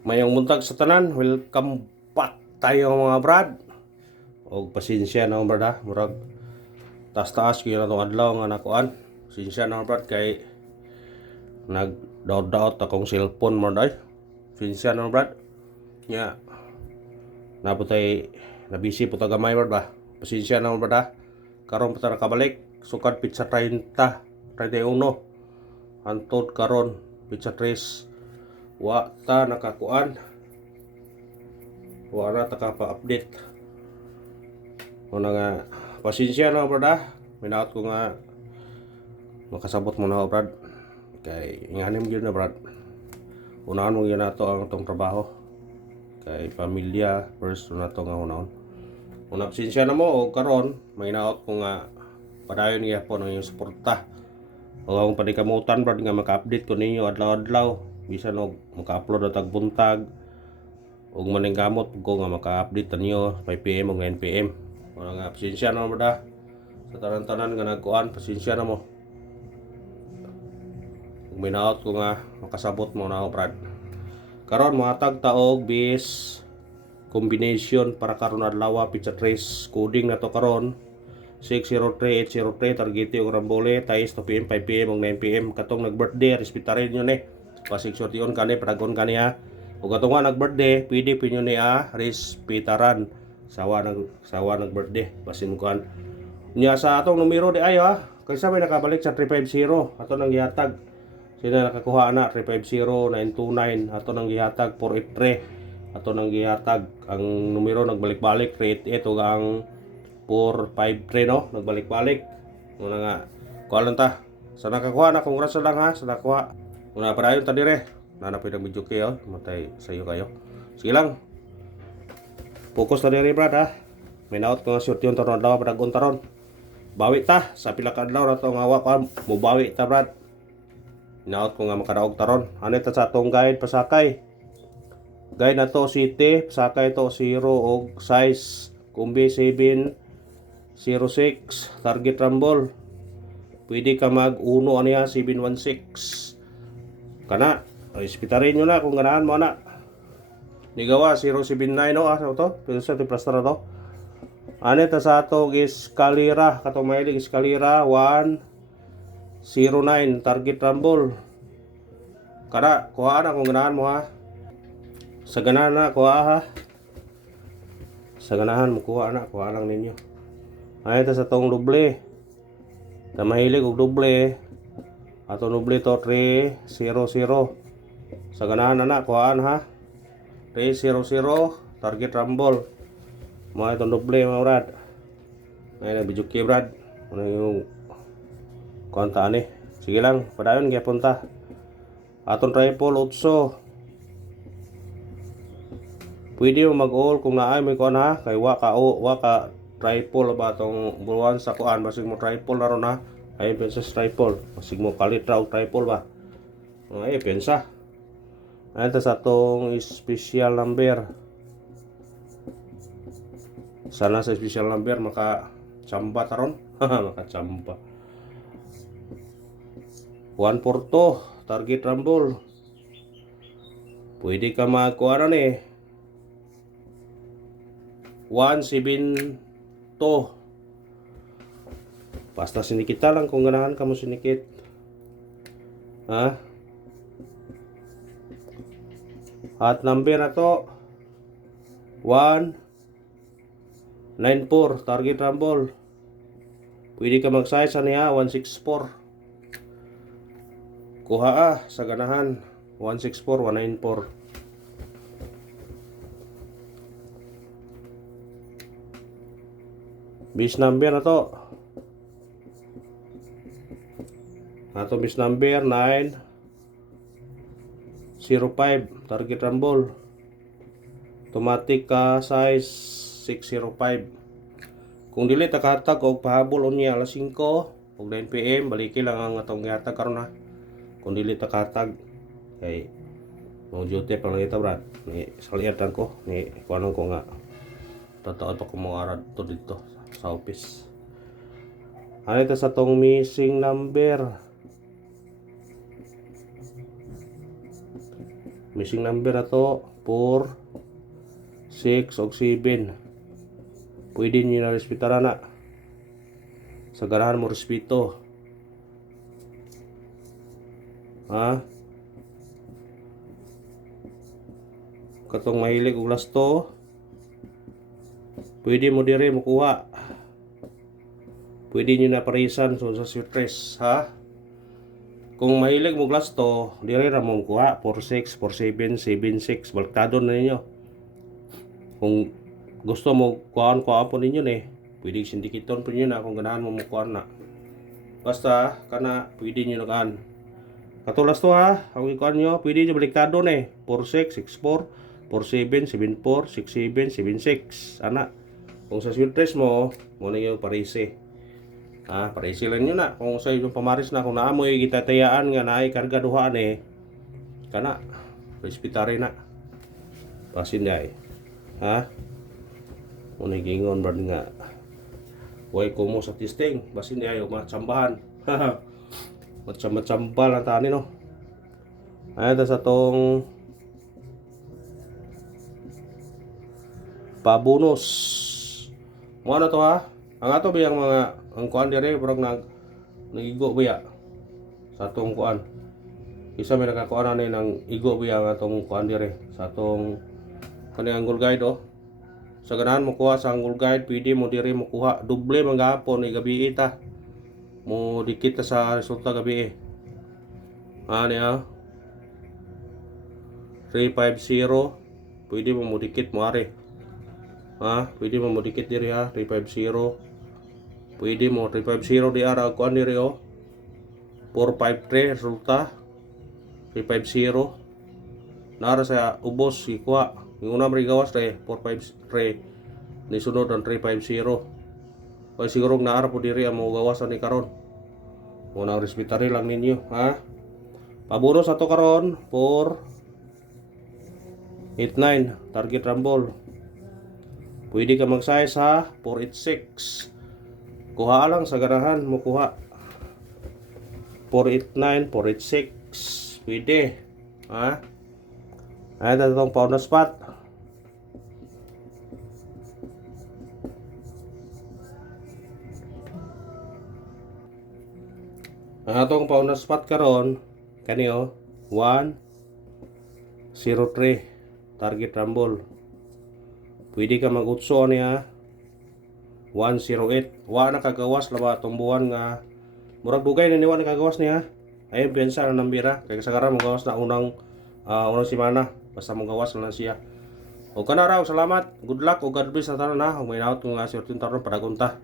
Mayong buntag sa tanan, welcome back tayo mga brad. Og pasensya na brad ha, murag taas-taas kaya na itong adlaw nga nakuan. Pasensya na brad kay nag-daot akong cellphone mo day. Pasensya na brad. Nya naputay nabisi po tagamay brad ba. Pasensya na brad ha. Karon pa ta nakabalik sukad pizza 30, 31. Antod karon pizza 3. Wa ta nakakuan. Wala ta ka pa-update. Muna nga, pasensya na brad ha. Minaot ko nga makasabot mo na brad. Kay inganim gyud na brad. Unahan mo gyud nato ang tong trabaho. Kay pamilya first na to nga unaon. Una pasensya na mo og karon minaot ko nga padayon gyapon ang iyong suporta. O akong panikamutan brad nga maka-update ko ninyo adlaw-adlaw. Bisan og maka-upload at buntag. Ug maning kamot ko nga maka-update ninyo 5 PM ug 9 PM. Wala nga pasensya na mo da. Sa tanan-tanan nga nagkuan, pasensya na mo. Ug minaot ko nga makasabot mo na ako brad. Karon mohatag ta og bis combination para karon adlaw pizza trace coding na to karon 603803 targeti og rambole tais 2 PM 5 PM ug 9 PM katong nag-birthday respetarin nyo ni. Pasig sortion kani padagon kani ha. Ug atong nga nag-birthday, pwede pinyo niya respetaran sawa nag-birthday basin kuan. Nya sa atong numero di ayo ha. Kaysa may nakabalik sa 350 ato nang gihatag. Sila nakakuha na 350-929 ato nang gihatag 483 ato nang gihatag ang numero nagbalik-balik 388 ug ang 453 no nagbalik-balik. Muna nga kuha lang ta. Sa nakakuha na congrats lang ha sa nakakuha. Muna padayon ta dire. Nanapid ang video kayo, matay sa iyo kayo. Sige lang. Focus na dire brad ha. Minaot ko nga short yun taron daw padagon taron. Bawi ta sa pila ka adlaw na to nga wa pa mo bawi ta brad. Minaot ko nga makadaog taron. Ano ta sa atong guide pasakay. Guide na to city, pasakay to 0 og size kumbi 706 target rumble. Pwede ka mag 1 aniya 716. Kana respetarin nyo na kung ganahan mo na. Nigawa 079 no asa to. Pero sa tiplastra to. Ano ta sa atong eskalera katong mahilig eskalera 109 target rumble. Kada kuha na kung ganahan mo ha. Sa ganahan na kuha ha. Sa ganahan mo kuha na kuha lang ninyo. Ano ta sa tong doble. Na mahilig og doble. Ato doble to 300. Sa ganahan na kuhaan ha. 300 target rumble. Mga itong doble mga brad. Ngayon na video key brad. Ano yung kontaan eh. Sige lang, padayon kaya punta. Atong triple 8. Pwede mo mag-all kung naay may kuhaan ha. Kay waka triple ba itong buwan sa kuhaan. Basig mo triple na ron ha. Ay pensa sa triple. Basig mo kalit raw triple ba. Ay pensa. Ito sa itong special number. Sana sa special number maka-chamba taron. Maka-chamba. 142 target rumble. Pwede ka magkuha na ni 172. Basta sinikita lang kung ganahan ka mo sinikit. Ha? At number na to 194 target rumble. Pwede ka mag-size niya 164. Kuha sa ganahan 164 194. Bis number na to. Ato bis number 905 target rumble. Automatic ka size 605. Kung dili ta kahatag og pahabol unya alas 5 ug 9 PM baliki lang ang atong gihatag karon ha. Kung dili ta kahatag kay mo duty pa lang ita brad. Ni saliatan ko ni kuanon ko nga totoo pa ko mo arad to dito sa office. Ano ito sa tong missing number? missing number na to 4, 6 og 7. Pwede nyo na respetaran na. Sa ganahan mo respeto. Ha? Katong mahilig og lasto, pwede mo dire makuha. Pwede nyo na parisan sa sweatres, ha? Kung mahilig mo lasto, dire ra mo makuha 46, 47, 76, baliktado na ninyo. Kung gusto mo kuhaan po ninyo ni, pwede sindikiton po ninyo na kung ganahan mo makuhaan na. Basta kana pwede nyo nakaan. Katulas to ha, ang ikuan nyo, pwede nyo baliktado ni 46, 64, 47, 74, 67, 76. Ana, kung sa sweatres mo, muna yung parise. Ha, parise lang nyo na. Kung sa yung pamaris na, kung naamoy gitatayaan nga na ay karga duhaan kana, respetare na. Pasin day. Ha? Muna gingon ba nga, huwag ko mo sa testing. Basin day, matsambahan. Matsambal ang tani no. Ay, sa tong pabonus. Mo na to ha. Ang ato biyang mga ang kuan dire parang nagigo biya sa atong kuan. Isa may nakakuan na ng igo biya ang atong kuan dire sa atong kani angle guide oh. Sa ganahan mo kuha sa angle guide, pwede mo dire mo kuha doble man gahapon ni gabi ita. Mo dikit sa resulta gabi Ani ha. 350 pwede mo dikit mo are. Ha, pwede mo modikit diri ha, 350. Pwede mo 350 di ara kuan diri oh. 453 resulta 350. Nara sa ubos ikuha. Yung una mari gawas 453 ni sunod ang 350. Kaya siguro naara po diri ang mga gawasan ni karon. Unang respetary lang ninyo ha. Pabonus ato karon 489 target rumble. Pwede ka mag-size ha, 486. Kuha lang sa ganahan mo kuha. 489, 486. Pwede. Ha? Ayan na itong pound na spot. Ang atong pound na spot karon kaniyo 103 target rumble. Pwede ka mag-utso niya 108. Wa na kagawas laba tumbuhan nga murag dugay na niwa na kagawas niya. Ayun pensa na nambira kay kasagaran mo gawas na unang semana basta mo gawas na siya. O kana raw salamat. Good luck o God bless sa tanan na. May naot nga sirtin taron padagunta.